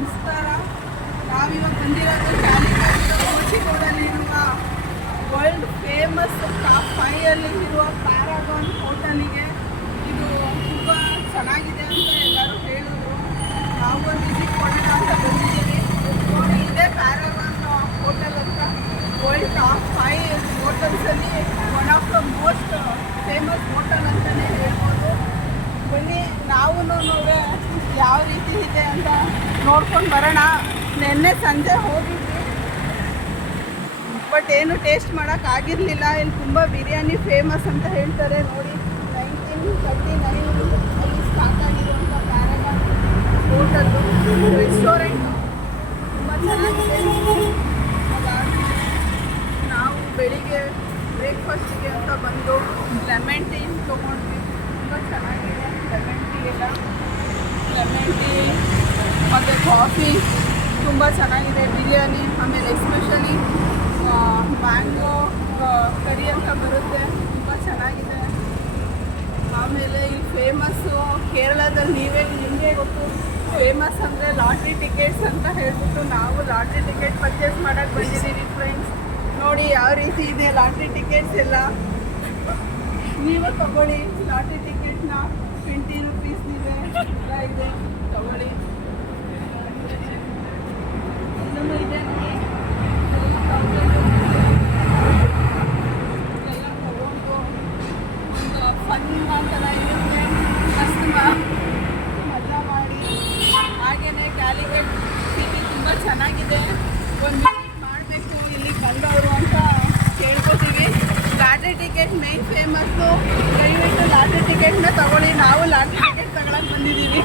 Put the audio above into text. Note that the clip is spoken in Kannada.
ನಮಸ್ಕಾರ. ನಾವಿವಾಗ ಬಂದಿರೋದು ಕ್ಯಾಲಿಕಟ್ ಕೋಚಿಕೋಡಲ್ಲಿರುವ ವರ್ಲ್ಡ್ ಫೇಮಸ್ ಟಾಪ್ 5 ಇರುವ ಪ್ಯಾರಾಗಾನ್ ಹೋಟೆಲಿಗೆ. ಇದು ತುಂಬ ಚೆನ್ನಾಗಿದೆ ಅಂತ ಎಲ್ಲರೂ ಹೇಳಿದ್ರು. ನಾವು ಒಂದು ವಿಸಿಟ್ ಕೊಡೋಣ ಅಂತ ಬಂದಿದ್ದೀವಿ. ನೋಡಿ, ಇದೇ ಪ್ಯಾರಾಗಾನ್ ಹೋಟೆಲ್ ಅಂತ ವರ್ಲ್ಡ್ ಟಾಪ್ 5 ಹೋಟೆಲ್ಸಲ್ಲಿ one of the most famous hotel ಅಂತಲೇ ಹೇಳ್ಬೋದು. ಬನ್ನಿ, ನಾವು ನೋಡಿ ಯಾವ ರೀತಿ ಇದೆ ಅಂತ ನೋಡ್ಕೊಂಡು ಬರೋಣ. ನಿನ್ನೆ ಸಂಜೆ ಹೋಗಿದ್ವಿ, ಬಟ್ ಏನು ಟೇಸ್ಟ್ ಮಾಡೋಕ್ಕಾಗಿರಲಿಲ್ಲ. ಇಲ್ಲಿ ತುಂಬ ಬಿರಿಯಾನಿ ಫೇಮಸ್ ಅಂತ ಹೇಳ್ತಾರೆ. ನೋಡಿ, 1939 ಅಲ್ಲಿ ಸ್ಟಾರ್ಟ್ ಆಗಿರುವಂಥ ಪ್ಯಾರಾಗಾನ್ ಹೋಟೆಲ್ಲು ರೆಸ್ಟೋರೆಂಟು ತುಂಬ ಚೆನ್ನಾಗಿದೆ. ಅದಾದಮೇಲೆ ನಾವು ಬೆಳಿಗ್ಗೆ ಬ್ರೇಕ್ಫಾಸ್ಟಿಗೆ ಅಂತ ಬಂದು ಲೆಮನ್ ಟೀ ತೊಗೊಂಡ್ವಿ. ತುಂಬ ಚೆನ್ನಾಗಿದೆ ಲೆಮನ್ ಟೀ ಎಲ್ಲ. ಲೆಮನ್ ಟೀ ಮತ್ತು ಕಾಫಿ ತುಂಬ ಚೆನ್ನಾಗಿದೆ. ಬಿರಿಯಾನಿ, ಆಮೇಲೆ ಎಸ್ಪೆಷಲಿ ಮ್ಯಾಂಗೋ ಕರಿ ಅಂತ ಬರುತ್ತೆ, ತುಂಬ ಚೆನ್ನಾಗಿದೆ. ಆಮೇಲೆ ಇಲ್ಲಿ ಫೇಮಸ್ಸು ಕೇರಳದಲ್ಲಿ ನಿಮಗೆ ಗೊತ್ತು, ಫೇಮಸ್ ಅಂದರೆ ಲಾಟ್ರಿ ಟಿಕೆಟ್ಸ್ ಅಂತ ಹೇಳ್ಬಿಟ್ಟು ನಾವು ಲಾಟ್ರಿ ಟಿಕೆಟ್ ಪರ್ಚೇಸ್ ಮಾಡೋಕ್ಕೆ ಬಂದಿದ್ದೀವಿ ಫ್ರೆಂಡ್ಸ್. ನೋಡಿ ಯಾವ ರೀತಿ ಇದೆ ಲಾಟ್ರಿ ಟಿಕೆಟ್ಸ್ ಎಲ್ಲ. ನೀವು ತಗೊಳ್ಳಿ ಲಾಟ್ರಿ ಟಿಕೆಟ್ನ. 20 ರೂಪೀಸ್ ಇದೆ, ಎಲ್ಲ ಇದೆ, ತಗೊಳ್ಳಿ. ಇನ್ನೂ ಇದೆ ನೋಡಿ, ಎಲ್ಲ ತಗೊಂಡು ಒಂದು ಫನ್ ಅಂತೆಲ್ಲ ಇರುತ್ತೆ, ಮಸ್ತ್ ಮಜಾ ಮಾಡಿ. ಹಾಗೆಯೇ ಕ್ಯಾಲಿಕಟ್ ಸಿಟಿ ತುಂಬ ಚೆನ್ನಾಗಿದೆ. ಒಂದು ವಿಸಿಟ್ ಮಾಡಬೇಕು ಇಲ್ಲಿ ಬಂದವರು ಅಂತ ಕೇಳ್ಕೊತೀವಿ. Lottery ticket main famous. ದಯವಿಟ್ಟು ಲಾಟ್ರಿ ಟಿಕೆಟ್ನ ತಗೊಳ್ಳಿ. ನಾವು ಲಾಟ್ರಿ ಟಿಕೆಟ್ ತಗೊಳಕ್ಕೆ ಬಂದಿದ್ದೀವಿ.